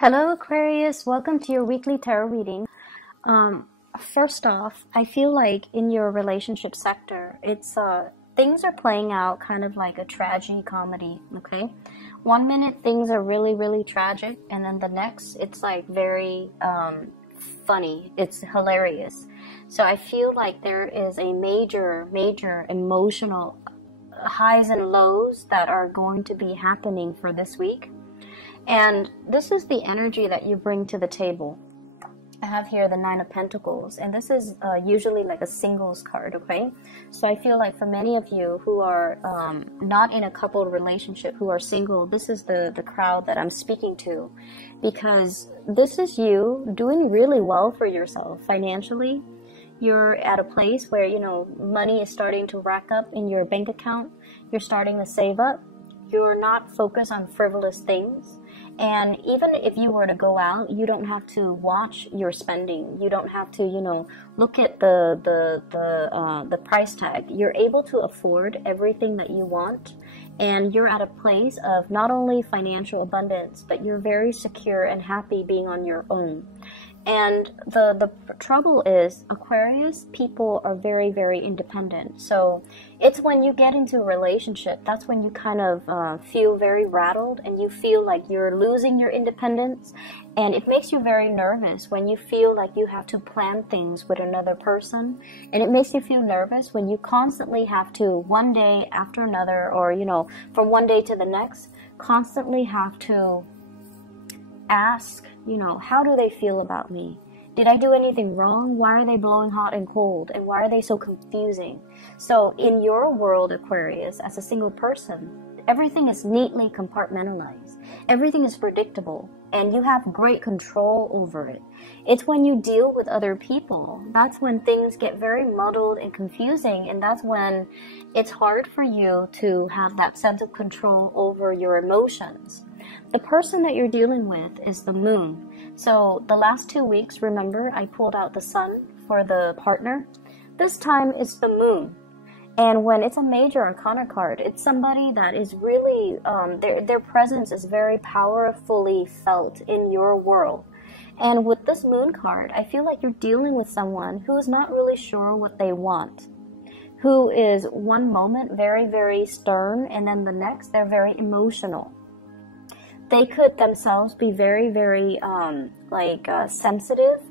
Hello Aquarius, welcome to your weekly tarot reading. First off, I feel like in your relationship sector, it's things are playing out kind of like a tragedy comedy, okay? One minute things are really, really tragic, and then the next it's like very funny, it's hilarious. So I feel like there is a major emotional highs and lows that are going to be happening for this week. And this is the energy that you bring to the table. I have here the Nine of Pentacles, and this is usually like a singles card, okay? So I feel like for many of you who are not in a coupled relationship, who are single, this is the crowd that I'm speaking to, because this is you doing really well for yourself financially. You're at a place where, you know, money is starting to rack up in your bank account. You're starting to save up. You're not focused on frivolous things. And even if you were to go out, you don't have to watch your spending. You don't have to, you know, look at the price tag. You're able to afford everything that you want. And you're at a place of not only financial abundance, but you're very secure and happy being on your own. And the trouble is, Aquarius people are very, very independent. So it's when you get into a relationship, that's when you kind of feel very rattled and you feel like you're losing your independence. And it makes you very nervous when you feel like you have to plan things with another person. And it makes you feel nervous when you constantly have to, one day after another, or, you know, from one day to the next, constantly have to ask, you know, how do they feel about me? Did I do anything wrong? Why are they blowing hot and cold? And why are they so confusing? So in your world, Aquarius, as a single person, everything is neatly compartmentalized. Everything is predictable, and you have great control over it. It's when you deal with other people, that's when things get very muddled and confusing, and that's when it's hard for you to have that sense of control over your emotions. The person that you're dealing with is the moon. So the last 2 weeks, remember, I pulled out the sun for the partner. This time it's the moon. And when it's a major arcana card, it's somebody that is really, their presence is very powerfully felt in your world. And with this moon card, I feel like you're dealing with someone who is not really sure what they want, who is one moment very, very stern, and then the next they're very emotional. They could themselves be very, very sensitive,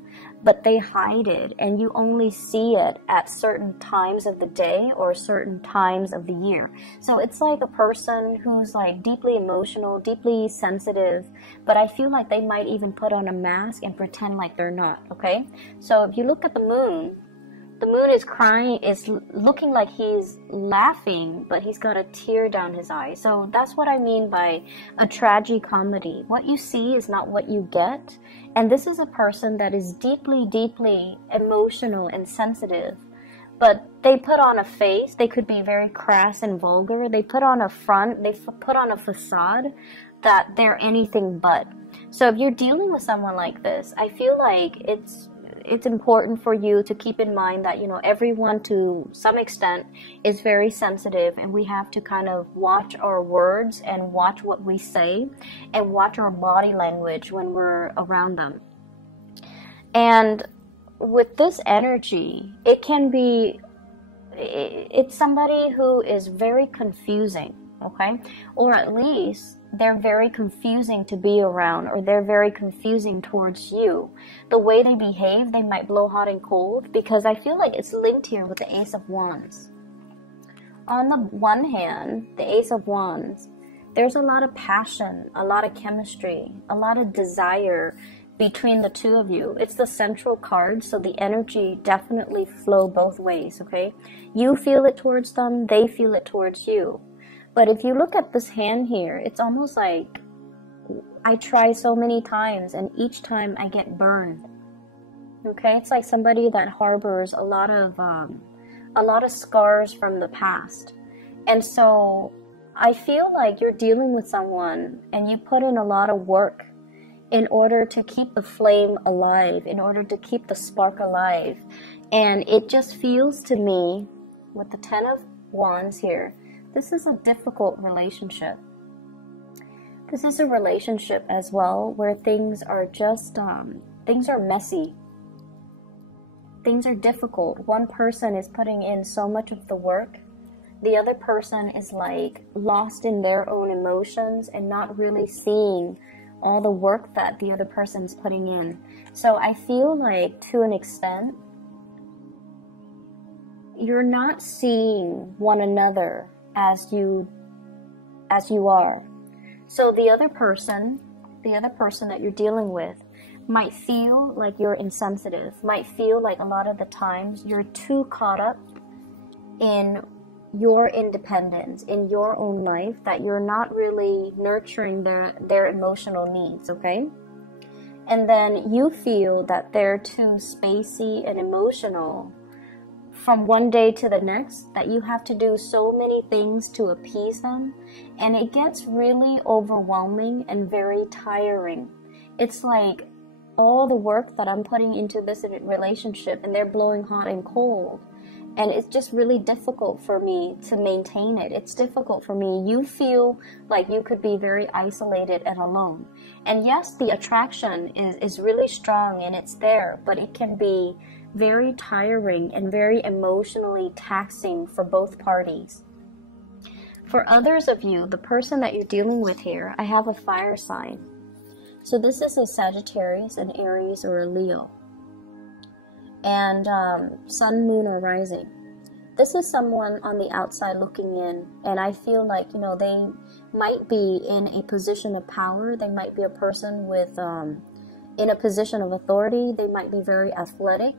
but they hide it, and you only see it at certain times of the day or certain times of the year. So it's like a person who's like deeply emotional, deeply sensitive, but I feel like they might even put on a mask and pretend like they're not, okay? So if you look at the moon is crying, is looking like he's laughing, but he's got a tear down his eye. So that's what I mean by a tragicomedy. What you see is not what you get. And this is a person that is deeply, deeply emotional and sensitive. But they put on a face. They could be very crass and vulgar. They put on a front. They put on a facade that they're anything but. So if you're dealing with someone like this, I feel like it's important for you to keep in mind that, you know, everyone to some extent is very sensitive, and we have to kind of watch our words and watch what we say and watch our body language when we're around them. And with this energy, it's somebody who is very confusing, okay? Or at least they're very confusing to be around, or they're very confusing towards you. The way they behave, they might blow hot and cold, because I feel like it's linked here with the Ace of Wands. On the one hand, the Ace of Wands, there's a lot of passion, a lot of chemistry, a lot of desire between the two of you. It's the central card, so the energy definitely flow both ways, okay? You feel it towards them, they feel it towards you. But if you look at this hand here, it's almost like I try so many times and each time I get burned. Okay, it's like somebody that harbors a lot of scars from the past. And so I feel like you're dealing with someone and you put in a lot of work in order to keep the flame alive, in order to keep the spark alive. And it just feels to me, with the Ten of Wands here, this is a difficult relationship. This is a relationship as well where things are just, things are messy. Things are difficult. One person is putting in so much of the work. The other person is like lost in their own emotions and not really seeing all the work that the other person's putting in. So I feel like to an extent, you're not seeing one another as you are. So the other person that you're dealing with might feel like you're insensitive, might feel like a lot of the times you're too caught up in your independence, in your own life, that you're not really nurturing their emotional needs, okay? And then you feel that they're too spacey and emotional from one day to the next, that you have to do so many things to appease them, and it gets really overwhelming and very tiring. It's like all the work that I'm putting into this relationship and they're blowing hot and cold, and it's just really difficult for me to maintain it. It's difficult for me. You feel like you could be very isolated and alone. And yes, the attraction is really strong and it's there, but it can be very tiring and very emotionally taxing for both parties. For others of you, the person that you're dealing with here, I have a fire sign. So this is a Sagittarius, an Aries, or a Leo. And sun, moon, or rising. This is someone on the outside looking in, and I feel like, you know, they might be in a position of power. They might be a person with in a position of authority. They might be very athletic,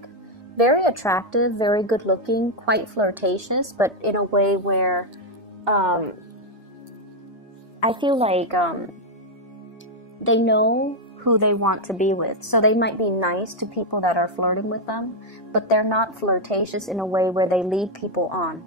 very attractive, very good looking, quite flirtatious, but in a way where I feel like they know who they want to be with. So they might be nice to people that are flirting with them, but they're not flirtatious in a way where they lead people on.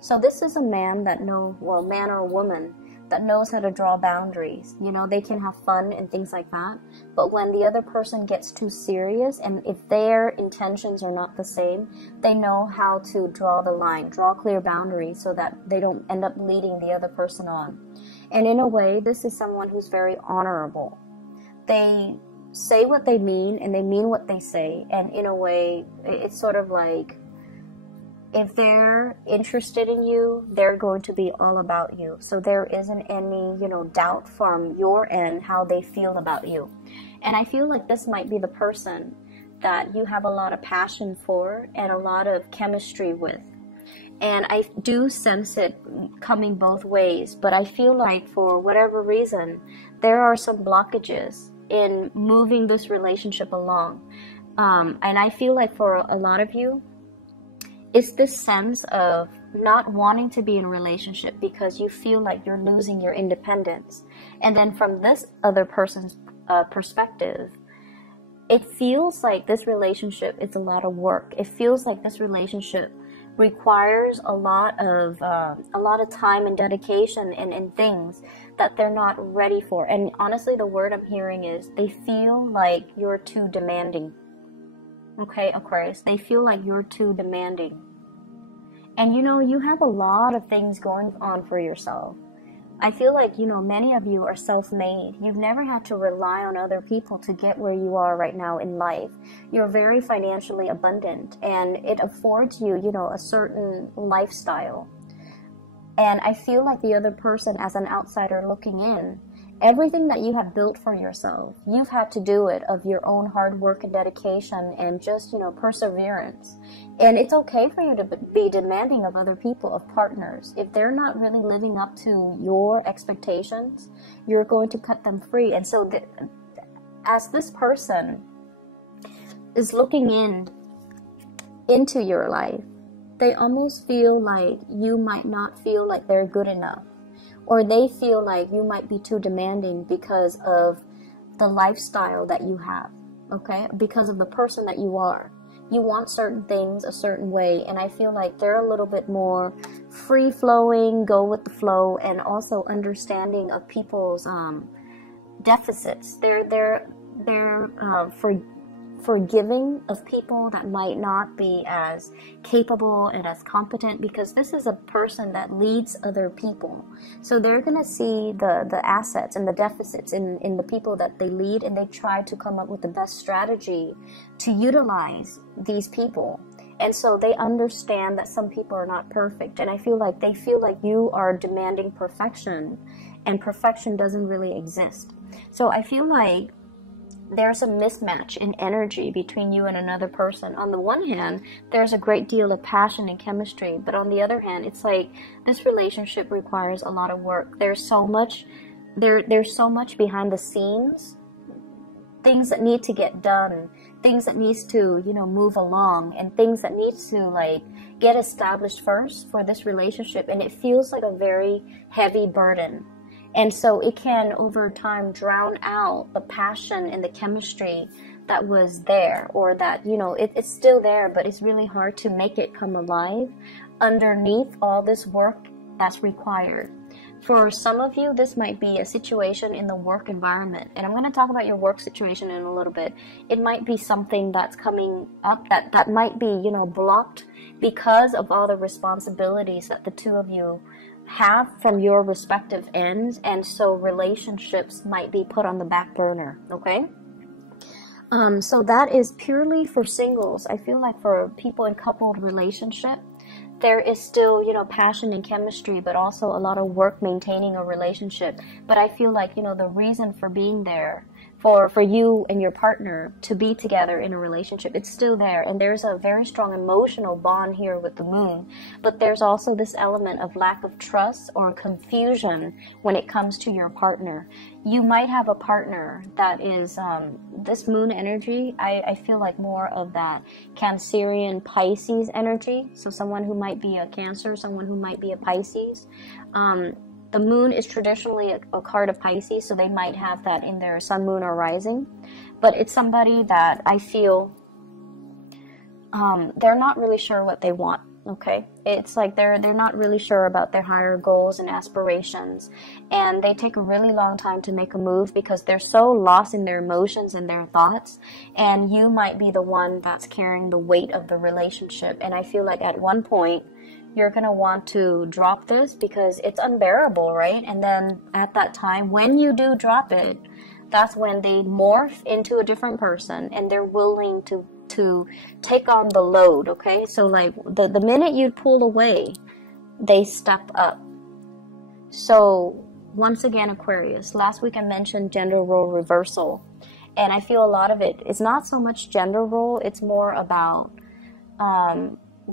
So this is a man that man or woman that knows how to draw boundaries. You know, they can have fun and things like that, but when the other person gets too serious, and if their intentions are not the same, they know how to draw the line, draw clear boundaries so that they don't end up leading the other person on. And in a way, this is someone who's very honorable. They say what they mean and they mean what they say, and in a way, it's sort of like, if they're interested in you, they're going to be all about you. So there isn't any, doubt from your end how they feel about you. And I feel like this might be the person that you have a lot of passion for and a lot of chemistry with. And I do sense it coming both ways, but I feel like for whatever reason, there are some blockages in moving this relationship along. And I feel like for a lot of you, it's this sense of not wanting to be in a relationship because you feel like you're losing your independence. And then from this other person's perspective, it feels like this relationship is a lot of work. It feels like this relationship requires a lot of time and dedication and things that they're not ready for. And honestly, the word I'm hearing is they feel like you're too demanding. Okay, Aquarius, they feel like you're too demanding. And you have a lot of things going on for yourself. I feel like, many of you are self-made. You've never had to rely on other people to get where you are right now in life. You're very financially abundant, and it affords you, a certain lifestyle. And I feel like the other person, as an outsider looking in, everything that you have built for yourself, you've had to do it of your own hard work and dedication and just, perseverance. And it's okay for you to be demanding of other people, of partners. If they're not really living up to your expectations, you're going to cut them free. And so as this person is looking into your life, they almost feel like you might not feel like they're good enough. Or they feel like you might be too demanding because of the lifestyle that you have, okay? Because of the person that you are. You want certain things a certain way, and I feel like they're a little bit more free-flowing, go with the flow, and also understanding of people's deficits. They're forgiving of people that might not be as capable and as competent, because this is a person that leads other people. So they're going to see the assets and the deficits in the people that they lead, and they try to come up with the best strategy to utilize these people. And so they understand that some people are not perfect. And I feel like they feel like you are demanding perfection, and perfection doesn't really exist. So I feel like there's a mismatch in energy between you and another person. On the one hand, there's a great deal of passion and chemistry, but on the other hand, it's like this relationship requires a lot of work. There's so much behind the scenes, things that need to get done, things that needs to, move along, and things that needs to like get established first for this relationship. And it feels like a very heavy burden. And so it can, over time, drown out the passion and the chemistry that was there, or that, it's still there, but it's really hard to make it come alive underneath all this work that's required. For some of you, this might be a situation in the work environment. And I'm going to talk about your work situation in a little bit. It might be something that's coming up that might be, blocked because of all the responsibilities that the two of you have from your respective ends, and so relationships might be put on the back burner. Okay, so that is purely for singles. I feel like for people in coupled relationship, there is still, passion and chemistry, but also a lot of work maintaining a relationship. But I feel like, the reason for being there, for you and your partner to be together in a relationship, it's still there. And there's a very strong emotional bond here with the moon. But there's also this element of lack of trust or confusion when it comes to your partner. You might have a partner that is, this moon energy, I feel like more of that Cancerian Pisces energy. So someone who might be a Cancer, someone who might be a Pisces. The moon is traditionally a card of Pisces, so they might have that in their sun, moon, or rising. But it's somebody that I feel they're not really sure what they want, okay? It's like they're not really sure about their higher goals and aspirations. And they take a really long time to make a move because they're so lost in their emotions and their thoughts. And you might be the one that's carrying the weight of the relationship. And I feel like at one point, you're going to want to drop this because it's unbearable, right? And then at that time, when you do drop it, that's when they morph into a different person and they're willing to take on the load, okay? So like the minute you pull away, they step up. So once again, Aquarius, last week I mentioned gender role reversal. And I feel a lot of it is not so much gender role, it's more about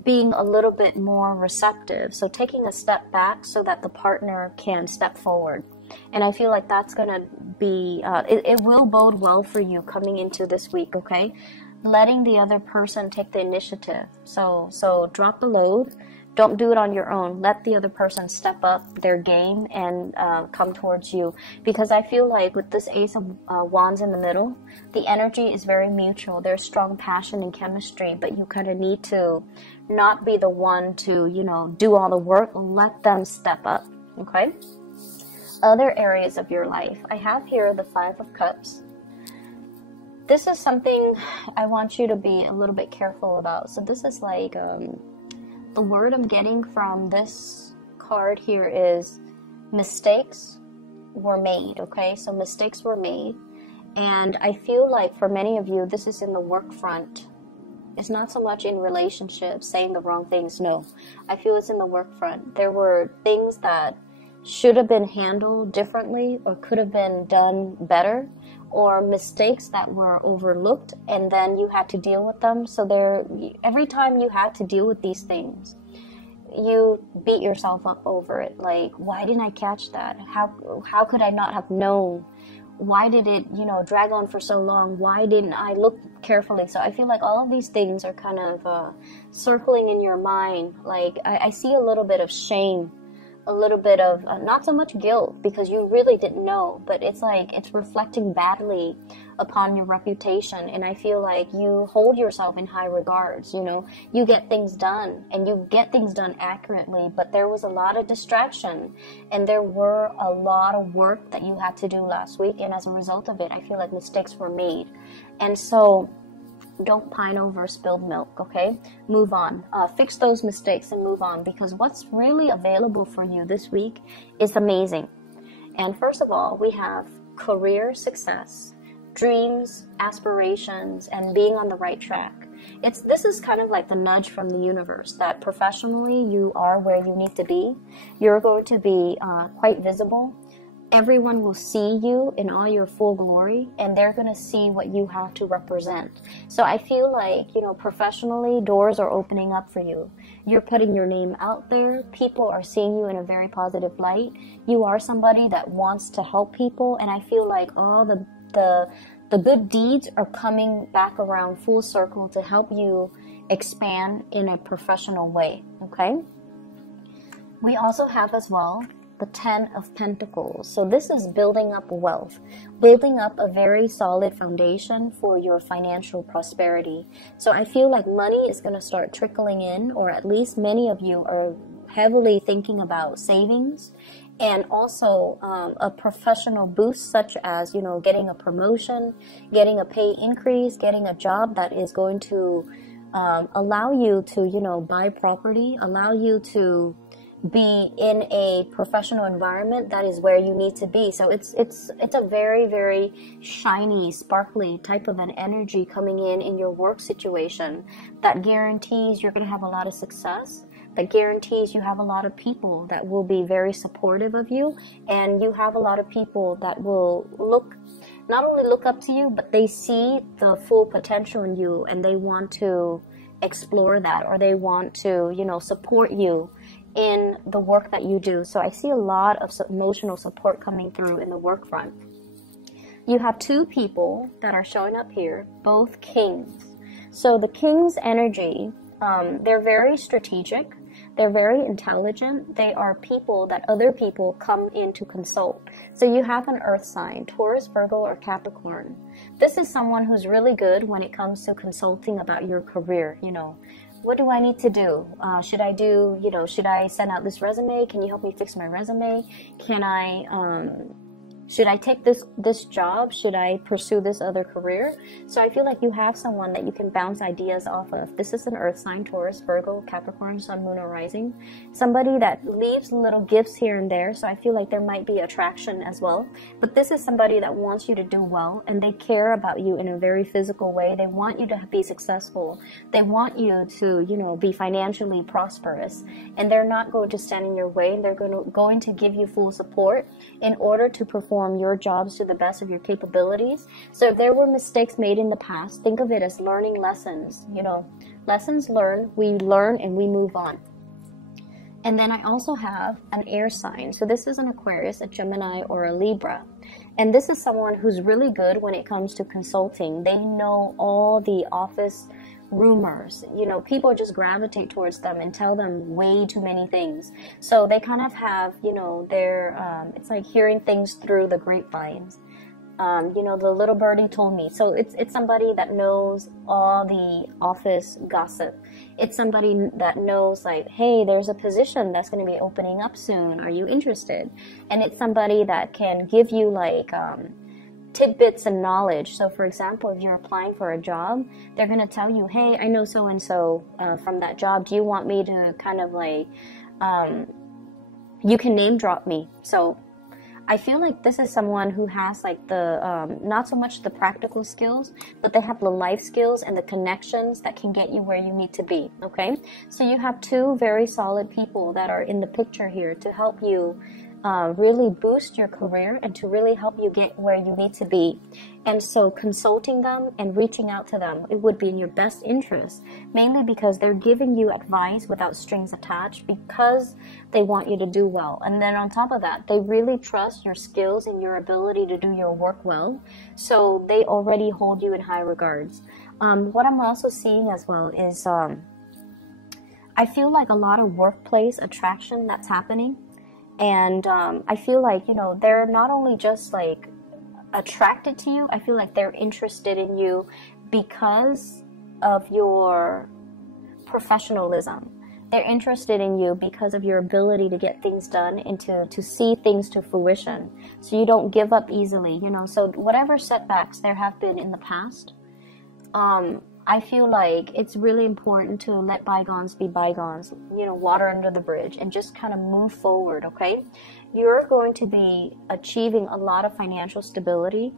being a little bit more receptive. So taking a step back so that the partner can step forward. And I feel like that's going to be, it will bode well for you coming into this week, okay? Letting the other person take the initiative. So drop the load. Don't do it on your own. Let the other person step up their game and come towards you. Because I feel like with this Ace of Wands in the middle, the energy is very mutual. There's strong passion and chemistry, but you kind of need to not be the one to, do all the work. Let them step up, okay? Other areas of your life. I have here the Five of Cups. This is something I want you to be a little bit careful about. So this is like, the word I'm getting from this card here is mistakes were made, okay? So mistakes were made. And I feel like for many of you, this is in the work front. It's not so much in relationships, saying the wrong things, no. I feel it's in the work front. There were things that should have been handled differently or could have been done better, or mistakes that were overlooked and then you had to deal with them. So every time you had to deal with these things, you beat yourself up over it. Like, why didn't I catch that? How could I not have known? Why did it, drag on for so long? Why didn't I look carefully? So I feel like all of these things are kind of circling in your mind. Like, I see a little bit of shame, a little bit of not so much guilt because you really didn't know, but it's like it's reflecting badly upon your reputation. And I feel like you hold yourself in high regards. You get things done and you get things done accurately, but there was a lot of distraction and there were a lot of work that you had to do last week, and as a result of it, I feel like mistakes were made. And so don't pine over spilled milk, okay? Move on. Fix those mistakes and move on, because what's really available for you this week is amazing. And first of all, we have career success, dreams, aspirations, and being on the right track. This is kind of like the nudge from the universe that professionally you are where you need to be. You're going to be quite visible. Everyone will see you in all your full glory, and they're going to see what you have to represent. So I feel like, professionally, doors are opening up for you. You're putting your name out there. People are seeing you in a very positive light. You are somebody that wants to help people, and I feel like all the good deeds are coming back around full circle to help you expand in a professional way, okay? We also have as well the 10 of Pentacles. So this is building up wealth, building up a very solid foundation for your financial prosperity. So I feel like money is going to start trickling in, or at least many of you are heavily thinking about savings, and also a professional boost, such as, getting a promotion, getting a pay increase, getting a job that is going to allow you to, buy property, allow you to be in a professional environment that is where you need to be. So it's a very, very shiny, sparkly type of an energy coming in your work situation that guarantees you're going to have a lot of success, that guarantees you have a lot of people that will be very supportive of you, and you have a lot of people that will not only look up to you, but they see the full potential in you, and they want to explore that, or they want to, support you in the work that you do. So I see a lot of emotional support coming through in the work front. You have two people that are showing up here, both kings. So the king's energy, they're very strategic. They're very intelligent. They are people that other people come in to consult. So you have an earth sign, Taurus, Virgo, or Capricorn. This is someone who's really good when it comes to consulting about your career. What do I need to do? Should I send out this resume? Can you help me fix my resume? Should I take this job? Should I pursue this other career? So I feel like you have someone that you can bounce ideas off of. This is an earth sign, Taurus, Virgo, Capricorn, Sun, Moon, or Rising. Somebody that leaves little gifts here and there. So I feel like there might be attraction as well. But this is somebody that wants you to do well, and they care about you in a very physical way. They want you to be successful. They want you to, be financially prosperous. And they're not going to stand in your way. They're going to give you full support in order to perform your jobs to the best of your capabilities. So if there were mistakes made in the past, think of it as learning lessons. Lessons learned, we learn and we move on. And then I also have an air sign. So this is an Aquarius, a Gemini, or a Libra. And this is someone who's really good when it comes to consulting. They know all the office rumors. People just gravitate towards them and tell them way too many things. So they kind of have, their, it's like hearing things through the grapevines. The little birdie told me. So it's somebody that knows all the office gossip. It's somebody that knows, like, hey, there's a position that's going to be opening up soon. Are you interested? And it's somebody that can give you like tidbits and knowledge. So for example, if you're applying for a job, they're going to tell you, hey, I know so-and-so from that job. Do you want me to kind of like, you can name drop me. So I feel like this is someone who has like the, not so much the practical skills, but they have the life skills and the connections that can get you where you need to be, okay? So you have two very solid people that are in the picture here to help you really boost your career and to really help you get where you need to be. And so consulting them and reaching out to them, it would be in your best interest, mainly because they're giving you advice without strings attached, because they want you to do well. And then on top of that, they really trust your skills and your ability to do your work well. So they already hold you in high regards. What I'm also seeing as well is I feel like a lot of workplace attraction that's happening. And I feel like, they're not only just like attracted to you, I feel like they're interested in you because of your professionalism. They're interested in you because of your ability to get things done and to see things to fruition. So you don't give up easily, So whatever setbacks there have been in the past, I feel like it's really important to let bygones be bygones, you know, water under the bridge, and just kind of move forward, okay? You're going to be achieving a lot of financial stability.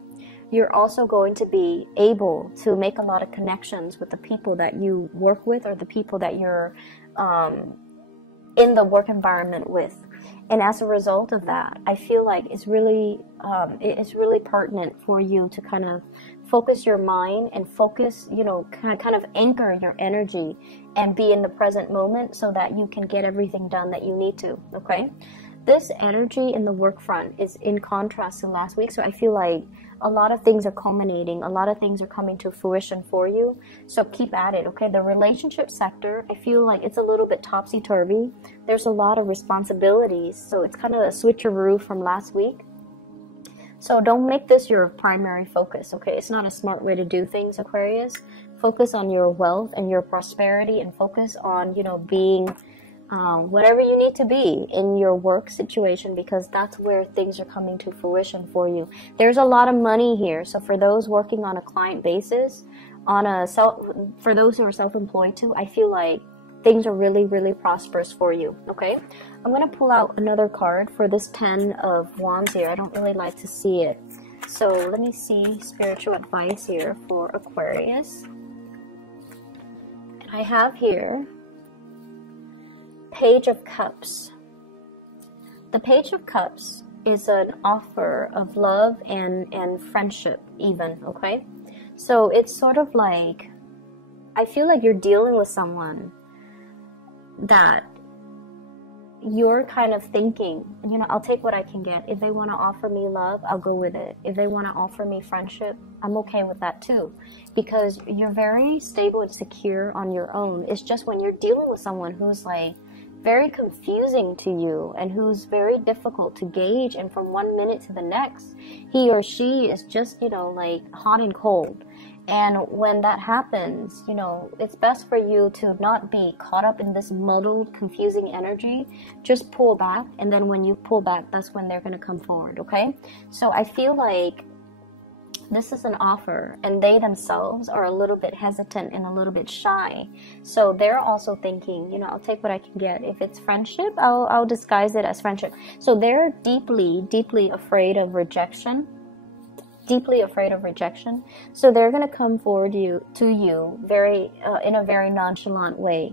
You're also going to be able to make a lot of connections with the people that you work with, or the people that you're in the work environment with. And as a result of that, I feel like it's really pertinent for you to kind of focus your mind and focus, you know, kind of anchor your energy and be in the present moment so that you can get everything done that you need to, okay? This energy in the work front is in contrast to last week, so I feel like a lot of things are culminating, a lot of things are coming to fruition for you, so keep at it, okay? The relationship sector, I feel like it's a little bit topsy-turvy. There's a lot of responsibilities, so it's kind of a switcheroo from last week. So don't make this your primary focus, okay? It's not a smart way to do things, Aquarius. Focus on your wealth and your prosperity, and focus on, you know, being whatever you need to be in your work situation, because that's where things are coming to fruition for you. There's a lot of money here, so for those working on a client basis, for those who are self-employed too, I feel like things are really, really prosperous for you, okay? I'm going to pull out another card for this 10 of Wands here. I don't really like to see it. So let me see spiritual advice here for Aquarius. I have here Page of Cups. The Page of Cups is an offer of love and friendship even, okay? So it's sort of like, I feel like you're dealing with someone that you're kind of thinking, you know, I'll take what I can get. If they want to offer me love, I'll go with it. If they want to offer me friendship, I'm okay with that too, because you're very stable and secure on your own. It's just when you're dealing with someone who's like very confusing to you and who's very difficult to gauge, and from one minute to the next, he or she is just, you know, like hot and cold. And when that happens, you know, it's best for you to not be caught up in this muddled, confusing energy. Just pull back, and then when you pull back, that's when they're going to come forward, okay? So I feel like this is an offer, and they themselves are a little bit hesitant and a little bit shy. So they're also thinking, you know, I'll take what I can get. If it's friendship, I'll disguise it as friendship. So they're deeply, deeply afraid of rejection. Deeply afraid of rejection. So they're going to come forward to you very in a very nonchalant way.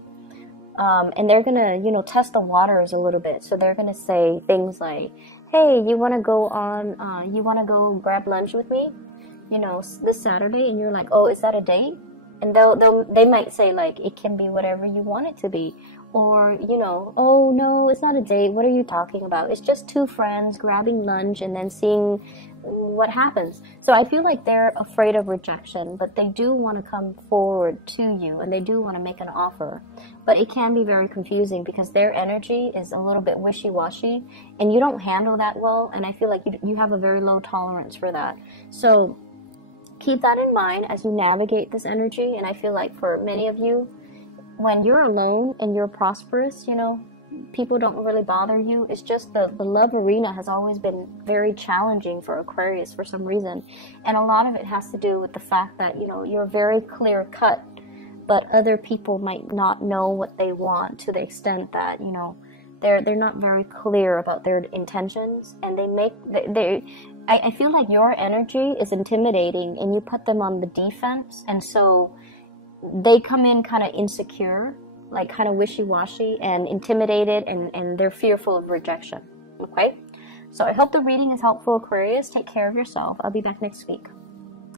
And they're going to, you know, test the waters a little bit. So they're going to say things like, hey, you want to go grab lunch with me, you know, this Saturday? And you're like, oh, is that a date? And they might say, like, it can be whatever you want it to be. Or, you know, oh, no, it's not a date. What are you talking about? It's just two friends grabbing lunch and then seeing what happens. So I feel like they're afraid of rejection, but they do want to come forward to you, and they do want to make an offer. But it can be very confusing because their energy is a little bit wishy-washy, and you don't handle that well, and I feel like you have a very low tolerance for that. So keep that in mind as you navigate this energy. And I feel like for many of you, when you're alone and you're prosperous, you know, people don't really bother you. It's just the love arena has always been very challenging for Aquarius for some reason. And a lot of it has to do with the fact that, you know, you're very clear cut, but other people might not know what they want to the extent that, you know, they're not very clear about their intentions, and I feel like your energy is intimidating and you put them on the defense, and so they come in kind of insecure, like kind of wishy-washy and intimidated, and they're fearful of rejection, okay? So I hope the reading is helpful, Aquarius. Take care of yourself. I'll be back next week.